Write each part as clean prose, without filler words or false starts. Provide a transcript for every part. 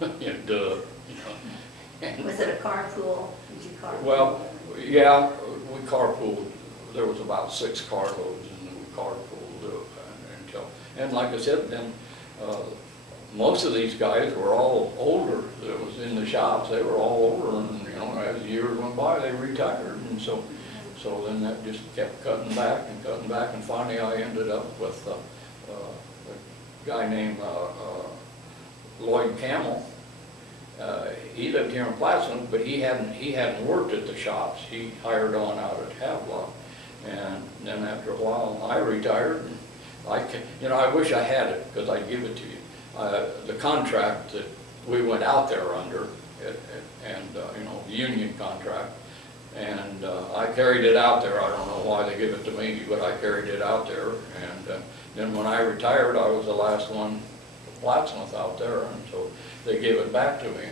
You know, duh, you know. And, Was it a carpool? Did you carpool? well, yeah, we carpooled. There was about 6 carloads, and we carpooled until, and like I said, then most of these guys were all older. That was in the shops. They were all older, and you know, as the years went by, they retired, and so then that just kept cutting back, and finally I ended up with a guy named Lloyd Camel. He lived here in Plattsburgh, but he hadn't worked at the shops. He hired on out at Havelock, and then after a while I retired. And I wish I had it, because I'd give it to you. The contract that we went out there under, and you know, the union contract, and I carried it out there. I don't know why they give it to me, but I carried it out there. And then when I retired, I was the last one for Plattsmouth out there, and so they gave it back to me.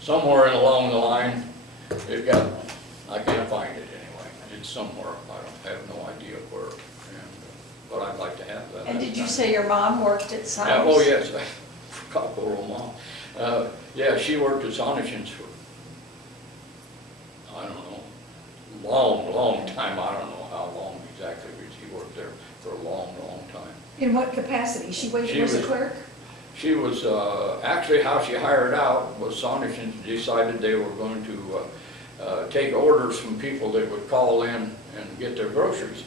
Somewhere along the line, I can't find it anyway. It's somewhere. I have no idea where, but I'd like to have that. And did you say your mom worked at Sonics? Yeah, oh, yes. I forgot poor old Mom. Yeah, she worked at Sonich's for, I don't know, long time. I don't know how long exactly, but she worked there for a long time. In what capacity? She was a clerk? She was, actually how she hired out was Sonich's decided they were going to take orders from people that would call in and get their groceries.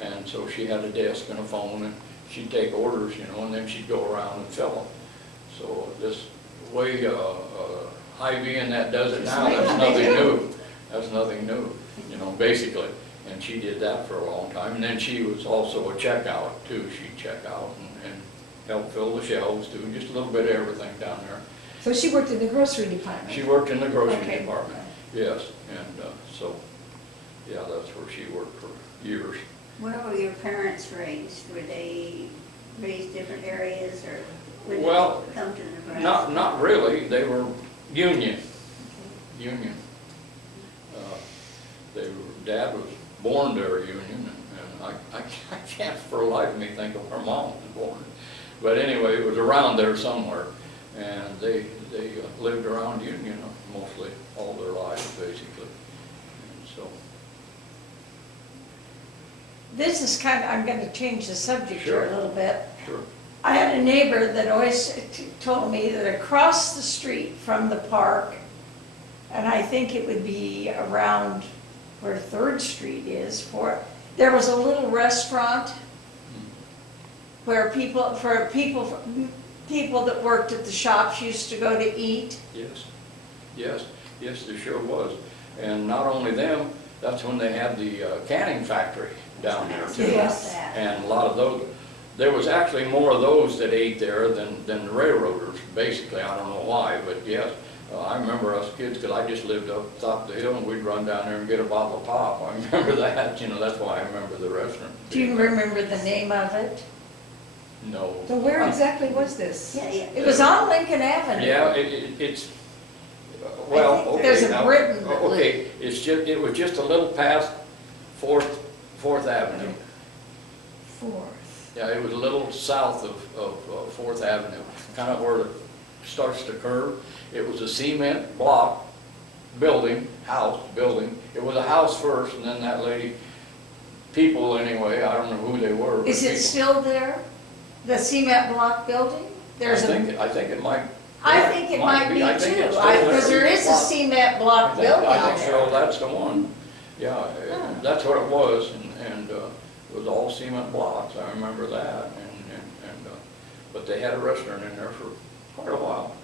And so she had a desk and a phone, and she'd take orders, you know, and then she'd go around and fill them. So this way Hy-Vee and that does it now, that's nothing new. That's nothing new, you know, basically. And she did that for a long time. And then she was also a checkout too. She'd check out and help fill the shelves too, just a little bit of everything down there. So she worked in the grocery department? She worked in the grocery Okay. department, yes. And so, yeah, that's where she worked for years. Where were your parents raised? Were they raised different areas, or when Well, did they come to Nebraska? Not really. They were union. Dad was born there, union, and I can't for the life of me think of where Mom was born. But anyway, it was around there somewhere, and they lived around Union mostly all their lives, basically. And so. This is I'm going to change the subject Sure. here a little bit. Sure. I had a neighbor that always told me that across the street from the park, and I think it would be around where 3rd Street is, there was a little restaurant where people that worked at the shops used to go to eat. Yes, there sure was. And not only them, that's when they had the canning factory down there too. Yes. And a lot of those, there was actually more of those that ate there than the railroaders, basically. I don't know why, but yes. I remember us kids, because I just lived up top of the hill, and we'd run down there and get a bottle of pop. I remember that, you know, that's why I remember the restaurant. Do you remember the name of it? No. So where exactly was this? Yeah. It was on Lincoln Avenue. Yeah, it's, well, I think okay. there's a now- Britain that Okay, it was just a little past Fourth Avenue. 4th. Yeah, it was a little south of Fourth Avenue, kind of where it starts to curve. It was a cement block house building. It was a house first, and then that lady, people anyway, I don't know who they were. but Is it people- still there? The cement block building? I think it might. I think it might be I think too, it's still there. because there is a cement block building I think there. so, that's the one. Yeah, that's what it was, and it was all cement blocks, I remember that. But they had a restaurant in there for quite a while.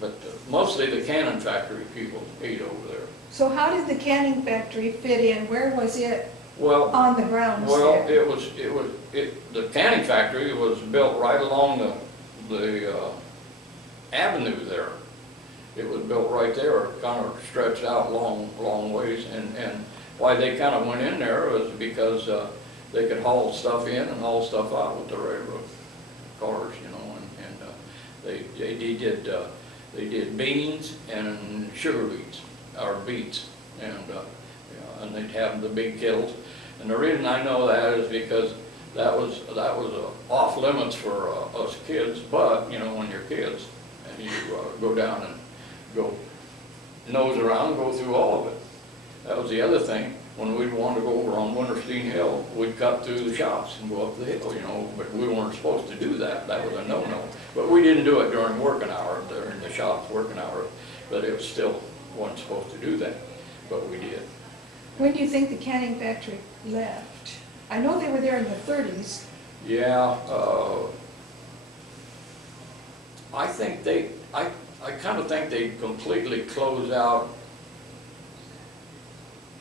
But mostly the cannon factory people ate over there. So how did the canning factory fit in? Where was it Well, on the grounds well, there? the canning factory was built right along the avenue there. It was built right there, kind of stretched out long ways, and why they kind of went in there was because they could haul stuff in and haul stuff out with the railroad cars, you know, and they did beans and sugar beets, or beets, and they'd have the big kettles. And the reason I know that is because that was off limits for us kids, but you know, when you're kids, you go down and go nose around, go through all of it. That was the other thing, when we wanted to go over on Winterstein Hill, we'd cut through the shops and go up the hill, you know, but we weren't supposed to do that, that was a no-no. But we didn't do it during working hours, during the shop's working hours, but it was still, wasn't supposed to do that, but we did. When do you think the canning factory left? I know they were there in the 30s. Yeah, I think I kind of think they completely closed out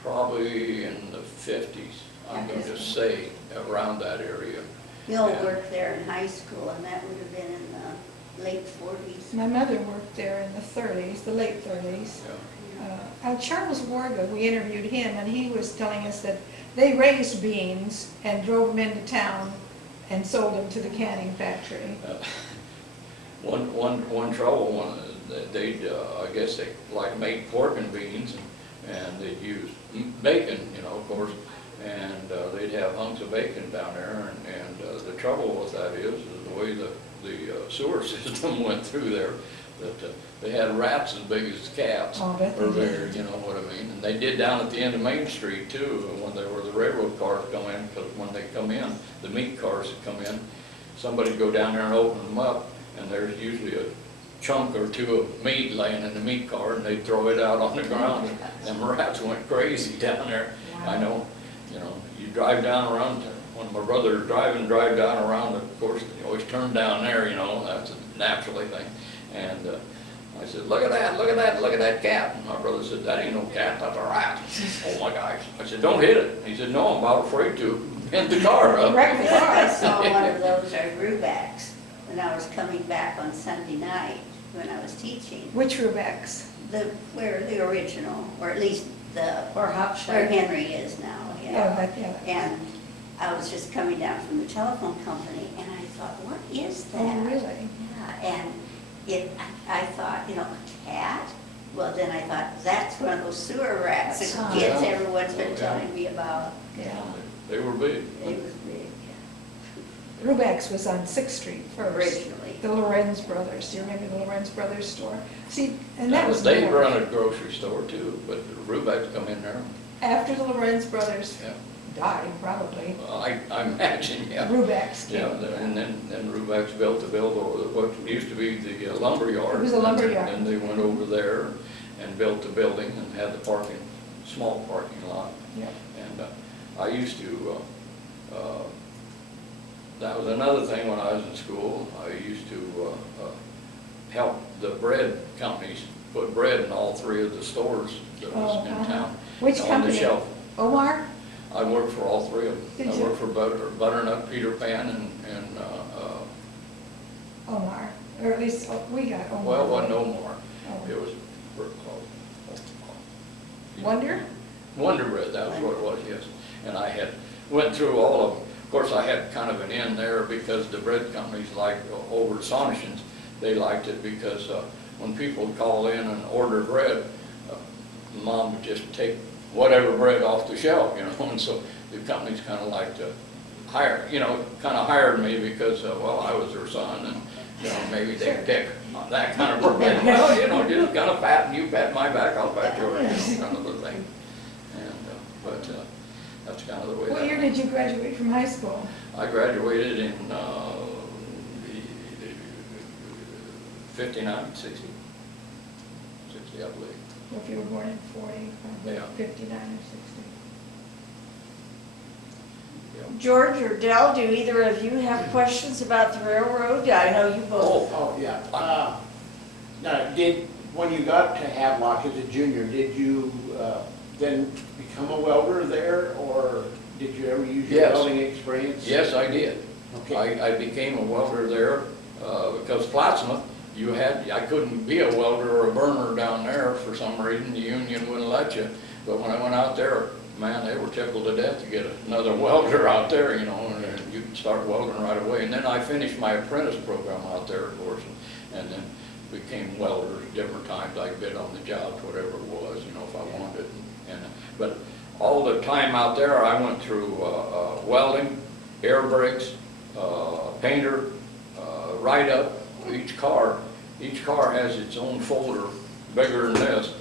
probably in the 50s, I'm going to say, around that area. Bill Yeah. worked there in high school, and that would have been in the late 40s. My mother worked there in the 30s, the late 30s. Yeah. Charles Warga, we interviewed him, and he was telling us that they raised beans and drove them into town and sold them to the canning factory. One trouble, they'd, I guess they like make pork and beans, and they'd use bacon, you know, of course, and they'd have hunks of bacon down there, and the trouble with that is the way the sewer system went through there, that they had rats as big as cats, Oh, I bet they or did. bigger, you know what I mean? And they did down at the end of Main Street too, when they were the railroad cars come in, because when they come in, the meat cars that come in, somebody'd go down there and open them up, and there's usually a chunk or two of meat laying in the meat car, and they'd throw it out on the ground, and them rats went crazy down there. I know, you know, you drive down around, when my brother was driving, drive down around, of course, you always turn down there, you know, that's a naturally thing. And I said, look at that, look at that, look at that cat. And my brother said, that ain't no cat, that's a rat. Oh my gosh. I said, don't hit it. He said, no, I'm about afraid to. Bend the car up. Wreck the car. I saw one of those at Rubak's when I was coming back on Sunday night, when I was teaching. Which Rubex? Where the original, or at least Or where Hauptstadt. Henry is now, Oh, yeah. that, yeah. And I was just coming down from the telephone company, and I thought, what is that? Oh, really? Yeah, and I thought, you know, a cat? Well, then I thought, that's one of those sewer rats that Huh. kids, Yeah. everyone's been Oh, yeah. telling me about. Yeah. They were big. It was big, Rubex was on 6th Street first. originally. The Lorenz Brothers, do you remember the Lorenz Brothers store? See, and that was They more. run a grocery store too, but Rubik's come in there. After the Lorenz Brothers Yeah. died, probably, Well, I imagine, yeah. Rubex Yeah, came. and then Rubik's built the what used to be the lumber yard. It was a lumber yard. And they went over there and built the building and had the small parking lot. Yeah. And I used to, that was another thing when I was in school. I used to help the bread companies put bread in all three of the stores that was in Oh, town. Which On company? the shelf. Omar? I worked for all three of them. Did I you? worked for Butternut, Peter Pan, and Omar, or at least, we got Omar. well, it wasn't no more. Oh. It was Wonder? Wonder Bread, that was what it was, yes. And I had, went through all of them. Of course, I had kind of an in there because the bread companies like over at Sonishins, they liked it because when people would call in and order bread, Mom would just take whatever bread off the shelf, you know, and so the companies kind of liked to hire, you know, kind of hired me because, well, I was their son, and, you know, maybe they'd pick on that kind of bread. Well, you know, just kind of pat, you pat my back, I'll pat yours, you know, kind of a thing. And, but that's kind of the way What that year did you graduate from high school? I graduated in 59, 60, I believe. If you were born in 40, probably Yeah. 59 or 60. George or Dell, do either of you have questions about the railroad? I know you both. Oh, yeah. Now, when you got to Havelock as a junior, did you then become a welder there, or did you ever use your Yes. welding experience? Yes, I did. Okay. I became a welder there because Plattsmouth, I couldn't be a welder or a burner down there for some reason. The union wouldn't let you. But when I went out there, man, they were tickled to death to get another welder out there, you know, and you could start welding right away. And then I finished my apprentice program out there, of course, and then became welders different times. I bid on the jobs, whatever it was, you know, if I wanted. But all the time out there, I went through welding, air brakes, painter, write-up. Each car each car has its own folder, bigger than this,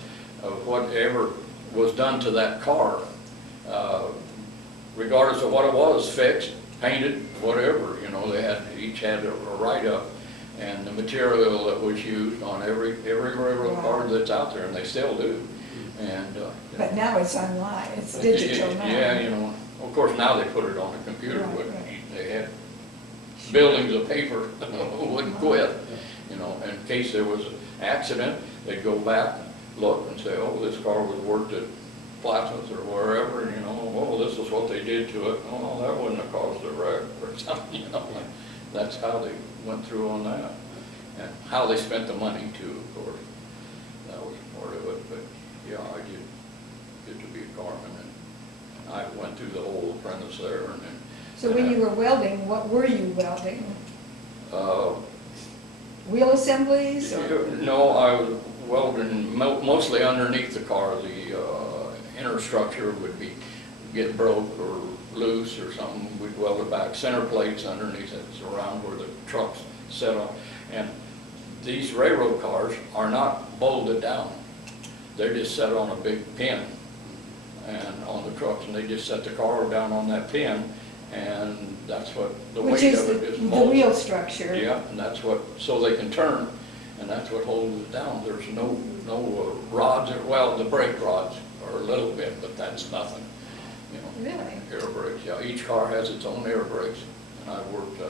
of whatever was done to that car. Regardless of what it was, fixed, painted, whatever, you know, each had a write-up, and the material that was used on every railroad car that's out there, and they still do. And, But now it's online, it's digital now. yeah, you know, of course, now they put it on the computer, Right, but right. they had buildings of paper wouldn't quit, you know, in case there was an accident, they'd go back, look and say, oh, this car was worked at Plattsmouth or wherever, you know, oh, this is what they did to it, oh, that wouldn't have caused a wreck or something, you know. That's how they went through on that, and how they spent the money too, of course. That was part of it, but yeah, I did get to be a carman, and I went through the whole apprentice there, and then. So when you were welding, what were you welding? Uh, Wheel assemblies or? No, I was welding mostly underneath the car. The inner structure would get broke or loose or something. We'd weld it back. Center plates underneath it, it's around where the trucks set on. And these railroad cars are not bolted down. They're just set on a big pin and on the trucks, and they just set the car down on that pin, and that's what the Which weight is of it is. the wheel structure. Yeah, and that's what, so they can turn, and that's what holds it down. There's no rods, well, the brake rods are a little bit, but that's nothing, you know. Really? Air brakes, yeah, each car has its own air brakes, and I worked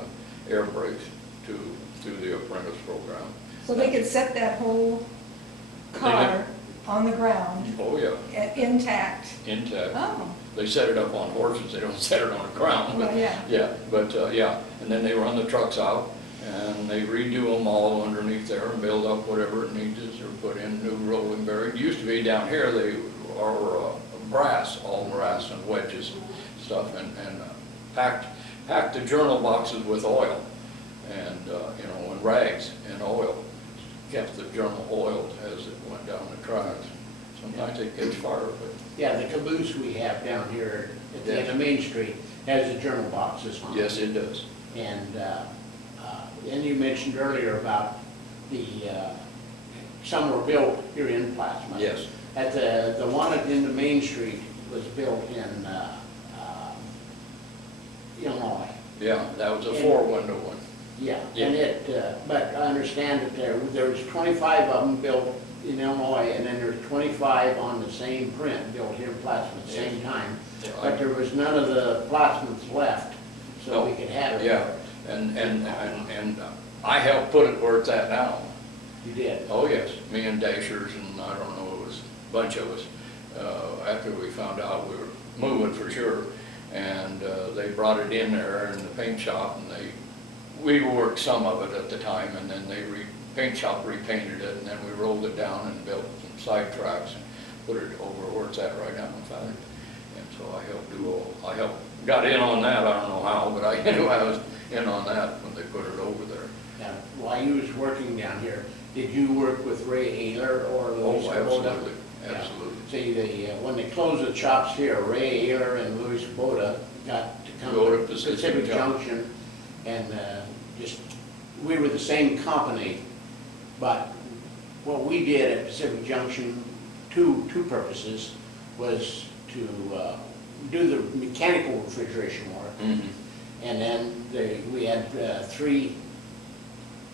air brakes through the apprentice program. So they could set that whole car on the ground Oh, yeah, intact? intact. Oh, They set it up on horses, they don't set it on the ground. well, yeah. Yeah, but, yeah, and then they run the trucks out, and they redo them all underneath there and build up whatever it needs, or put in new rolling bearings. It used to be down here, they are brass, all brass and wedges and stuff, and packed the journal boxes with oil, and, you know, and rags and oil. Kept the journal oiled as it went down the tracks. Sometimes it gets fire, but Yeah, the caboose we have down here at the end of Main Street has the journal boxes on it. yes, it does. And then you mentioned earlier about some were built here in Plattsmouth. Yes. At the one at the end of Main Street was built in Illinois. Yeah, that was a four-window one. Yeah, and but I understand that there was 25 of them built in Illinois, and then there's 25 on the same print built here in Plattsmouth at the same time. Yeah, But there was none of the Plattsmouths left, so we could have it. Yeah, and I helped put it where it's at now. You did? Oh, yes, me and Dashers, and I don't know, it was a bunch of us, after we found out we were moving for sure. And they brought it in there in the paint shop, and we worked some of it at the time, and then paint shop repainted it, and then we rolled it down and built some side tracks and put it over where it's at right now, in fact. And so I got in on that, I don't know how, but I knew I was in on that when they put it over there. Now, while you was working down here, did you work with Ray Ayler or Louis Kubota? Absolutely, Yeah. absolutely. See, when they closed the shops here, Ray Ayler and Louis Kubota got to come Go to to Pacific Pacific Junction. Junction, and we were the same company, but what we did at Pacific Junction, two purposes, was to do the mechanical refrigeration work, Mhm. and then we had 3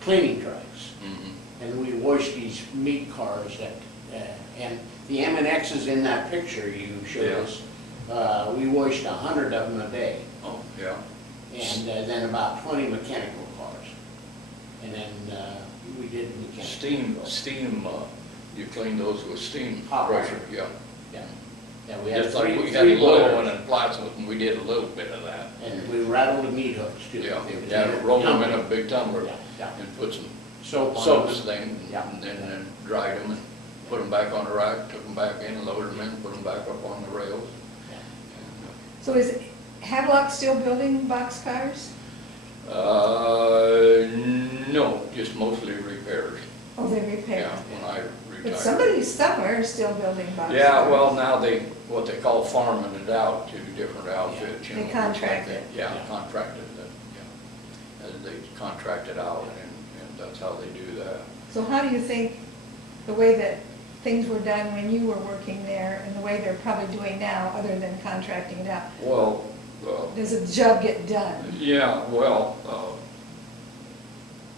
cleaning trucks. Mhm. And we washed these meat cars and the M&X's in that picture you showed us, we washed 100 of them a day. Oh, yeah. And then about 20 mechanical cars. And then we did mechanical. Steam, you clean those with steam Hot pressure, water. yeah. Yeah. Yeah, we had Just like we three had a little one boilers. in Plattsmouth, and we did a little bit of that. And we rattled the meat hooks too. Yeah, They was yeah, in rolled them in a tumbler. big tumbler Yeah, yeah. and put some Soap on soaps them. thing, Yeah. and then dried them and put them back on the rack, took them back in, loaded them in, put them back up on the rails. Yeah. So is Havelock still building boxcars? No, just mostly repairs. Oh, they repair. Yeah, when I But retired. somebody somewhere is still building boxcars. Yeah, well, now what they call farming it out to different outfits, you know. They contract like it. that. Yeah, contracted it, yeah. And they contract it out, and that's how they do that. So how do you think the way that things were done when you were working there and the way they're probably doing now, other than contracting it out, Well, does the job get done? yeah, well,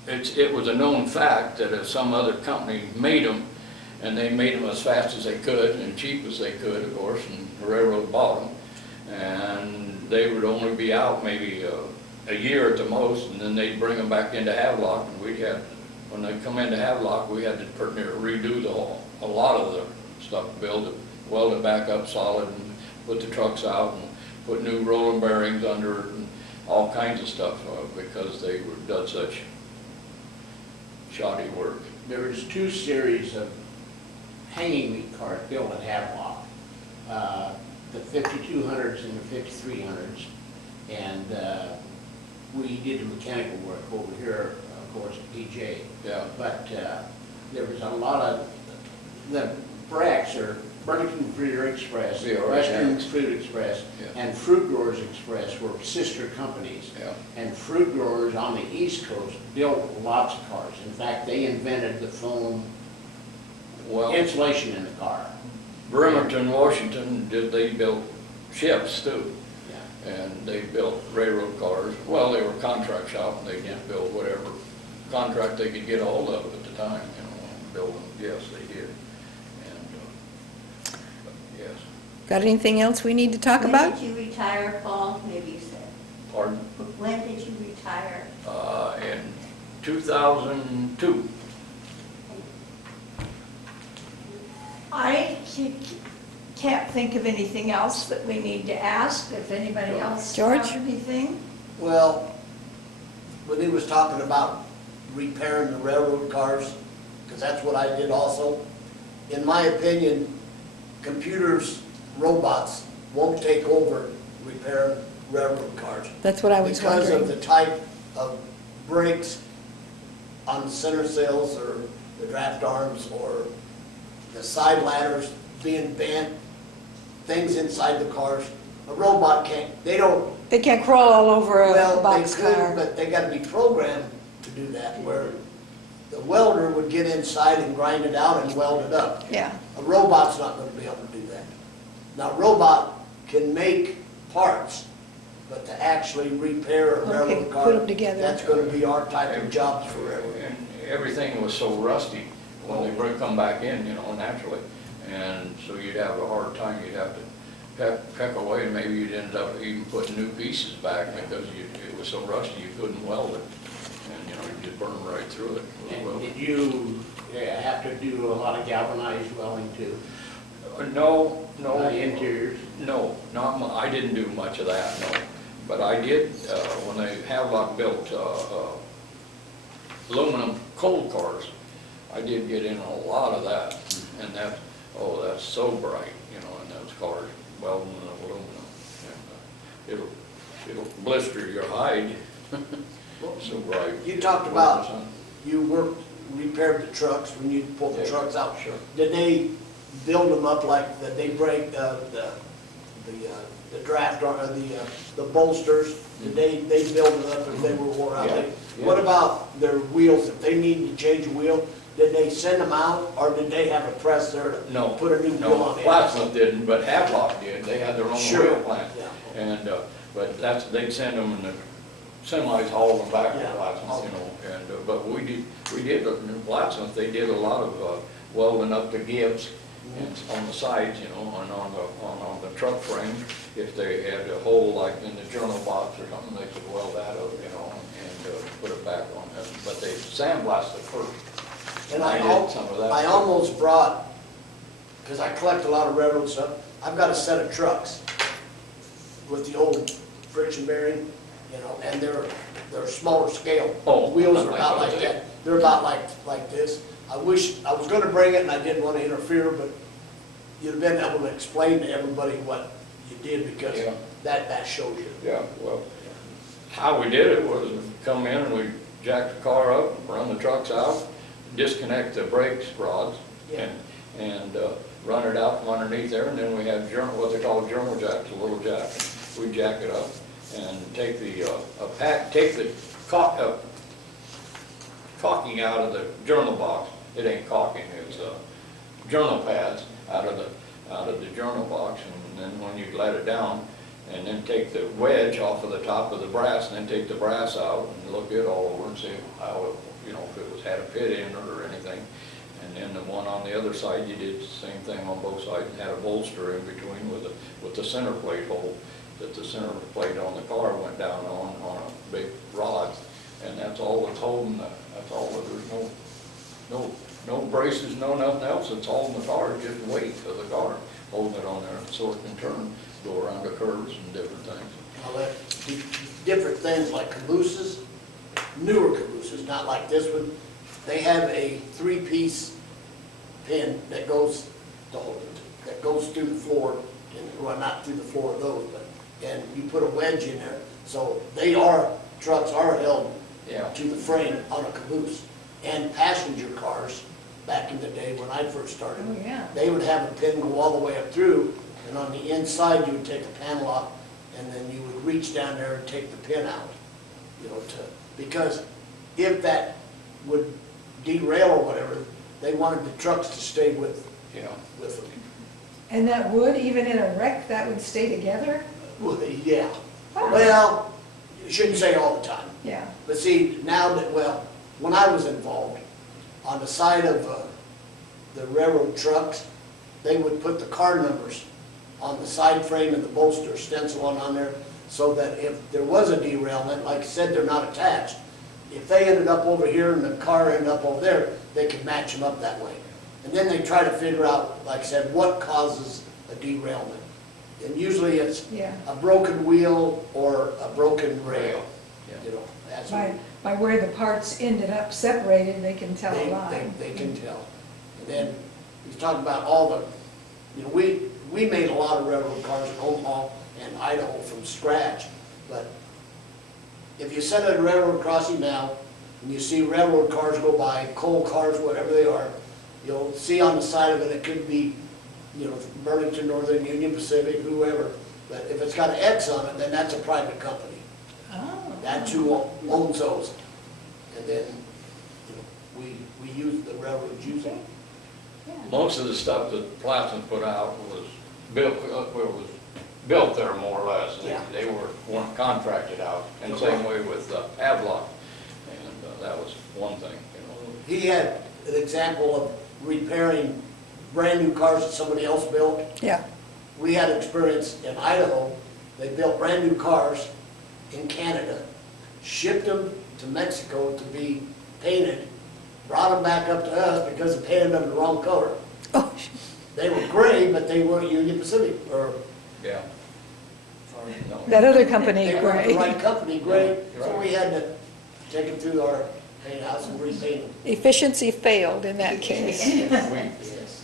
it was a known fact that if some other company made them, and they made them as fast as they could and cheap as they could, of course, and the railroad bought them, and they would only be out maybe a year at the most, and then they'd bring them back into Havelock, and when they come into Havelock, we had to pretty near redo a lot of the stuff, build it, weld it back up solid, and put the trucks out, and put new rolling bearings under it, and all kinds of stuff, because they were done such shoddy work. There was 2 series of hanging meat cars built at Havelock, the 5200s and the 5300s, and we did the mechanical work over here, of course, at PJ. Yeah. But there was a lot of, the Brax, or Burlington Fruit Express, Yeah, right, Western yeah. Fruit Express, Yeah. and Fruit Growers Express were sister companies. Yeah. And Fruit Growers on the East Coast built lots of cars. In fact, they invented the foam Well, insulation in the car. Bremerton, Washington, they built ships too, Yeah. and they built railroad cars. Well, they were a contract shop, and they just built whatever contract they could get a hold of at the time, build them, yes, they did. And, but yes, Got anything else we need to talk about? When did you retire, Paul? Maybe you said. pardon, When did you retire? in 2002. I can't think of anything else that we need to ask, if anybody else George? has anything. Well, when he was talking about repairing the railroad cars, because that's what I did also, in my opinion, computers, robots won't take over repairing railroad cars. That's what I was Because of wondering. the type of brakes on the center sails or the draft arms or the side ladders being bent, things inside the cars. A robot can't, they don't, They can't crawl all over a well, they could, boxcar. but they gotta be programmed to do that, where the welder would get inside and grind it out and weld it up. Yeah, A robot's not gonna be able to do that. Now, a robot can make parts, but to actually repair a Okay, railroad car, put 'em together. that's gonna be our type of jobs forever. And everything was so rusty when they come back in, naturally. And so you'd have a hard time, you'd have to peck away, and maybe you'd end up even putting new pieces back because it was so rusty you couldn't weld it. And, you just burn right through it. And did you have to do a lot of galvanized welding too? No, no. Interiors? No, I didn't do much of that, no. But I did, when they Havelock built aluminum coal cars, I did get in a lot of that. And that's so bright, in those cars, welding in aluminum. And it'll blister your hide, so bright. You talked about, you repaired the trucks when you pulled the Yeah, trucks out. sure. Did they build them up like that they break the draft, or the bolsters? Did they build it up if they were wore out? Yeah, yeah. What about their wheels? If they needed to change a wheel, did they send them out, or did they have a press there to No. put a new wheel No, on it? Plattsmouth didn't, but Havelock did. They had their own Sure. wheel plant. Yeah. And, but they'd send them in the semis hauling them back to Yeah. Plattsmouth, and, but we did, in Plattsmouth, they did a lot of welding up the gibs and on the sides, and on the truck frame. If they had a hole like in the journal box or something, they could weld that up, and put it back on it. But they sandblasted first. And I did some of that. I almost brought, because I collect a lot of railroad stuff, I've got a set of trucks with the old friction bearing, and they're smaller scale. Oh, The wheels are like about like those. that. They're about like this. I wish, I was gonna bring it and I didn't want to interfere, but you'd have been able to explain to everybody what you did, because Yeah. that shows you. Yeah, well, how we did it was come in and we jacked the car up, run the trucks out, disconnect the brakes rods, Yeah. and run it out from underneath there, and then we had what they call journal jacks, a little jack. We jack it up and take the caulking out of the journal box. It ain't caulking, it's journal pads out of the journal box, and then when you let it down, and then take the wedge off of the top of the brass, and then take the brass out and look it all over and see how it, you know, if it was, had a pit in it or anything. And then the one on the other side, you did the same thing on both sides, and had a bolster in between with the center plate hole, that the center plate on the car went down on a big rod, and that's all that's holding that's all, there's no braces, no nothing else that's holding the car, just weight of the car, holding it on there so it can turn, go around the curves and different things. Now, different things like cabooses, newer cabooses, not like this one, they have a 3-piece pin that goes to hold it, that goes through the floor, and, well, not through the floor of those, but, and you put a wedge in there, so trucks are held Yeah. to the frame on a caboose. And passenger cars, back in the day when I first started, Oh, yeah. they would have a pin go all the way up through, and on the inside, you would take a panel off, and then you would reach down there and take the pin out, you know, because if that would derail or whatever, they wanted the trucks to stay with Yeah. them. And that would, even in a wreck, that would stay together? Well, yeah, well, you shouldn't say all the time, Yeah. but see, now that, well, when I was involved, on the side of the railroad trucks, they would put the car numbers on the side frame and the bolster stencil on there, so that if there was a derailment, like I said, they're not attached. If they ended up over here and the car ended up over there, they could match them up that way. And then they try to figure out, like I said, what causes a derailment. And usually it's Yeah. a broken wheel or a broken rail, Rail, yeah. you know, that's By, what by where the parts ended up separated, they can tell a lot. they can tell. And then, he's talking about all the, you know, we made a lot of railroad cars in Omaha and Idaho from scratch, but if you sit at a railroad crossing now, and you see railroad cars go by, coal cars, whatever they are, you'll see on the side of it, it could be, you know, Burlington, Northern, Union Pacific, whoever, but if it's got an X on it, then that's a private company. Oh. That's who owns those. And then, you know, we use, the railroads use them. Most of the stuff that Platten put out was built there more or less. Yeah. They weren't contracted out, and same way with Havelock, and that was one thing, you know. He had an example of repairing brand-new cars that somebody else built. Yeah. We had experience in Idaho, they built brand-new cars in Canada, shipped them to Mexico to be painted, brought them back up to us because they painted them the wrong color. Oh, They were gray, but they weren't Union Pacific, or, Yeah. No. that other company, they weren't the Gray. right company, gray, so Right. we had to take them through our paint house and repaint them. Efficiency failed in that case. Yes.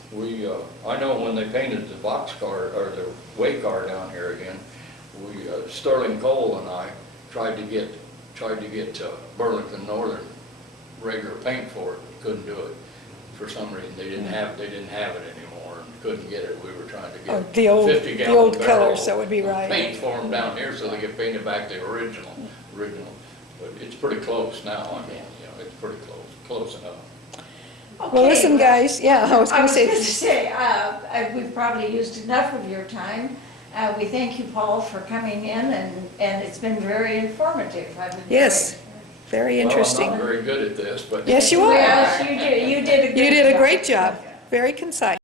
I know when they painted the box car, or the way car down here again, Sterling Cole and I tried to get Burlington Northern regular paint for it, couldn't do it. For some reason, they didn't have it anymore, and couldn't get it. We were trying to Oh, get the old 50-gallon color, barrel so it would be right. paint for them down here, so they get painted back the original. But it's pretty close now, I mean, you know, it's pretty close enough. Well, listen, Okay, guys, yeah, I was I gonna was say, going to say, we've probably used enough of your time. We thank you, Paul, for coming in, and it's been very informative. I've enjoyed Yes. it. very Well, interesting. I'm not very good at this, but. Yes, you are. Yes, you did a great job. You did a great job, very concise.